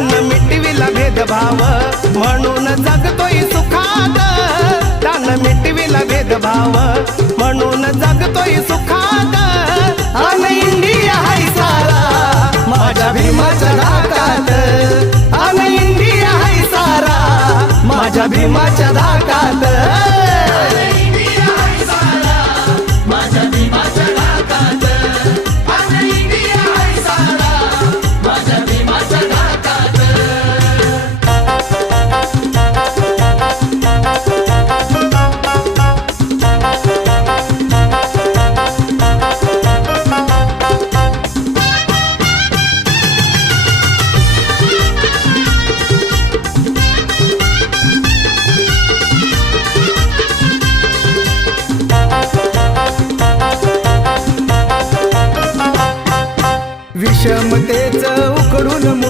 त्यानं मिटविला भेदभाव म्हणून जगतोय सुखात, त्यानं मिटविला भेदभाव म्हणून जगतोय सुखात. अन इंडिया हाय सारा माझ्या भीमाच्या धाकात, अन इंडिया हाय सारा माझ्या भीमाच्या धाकात.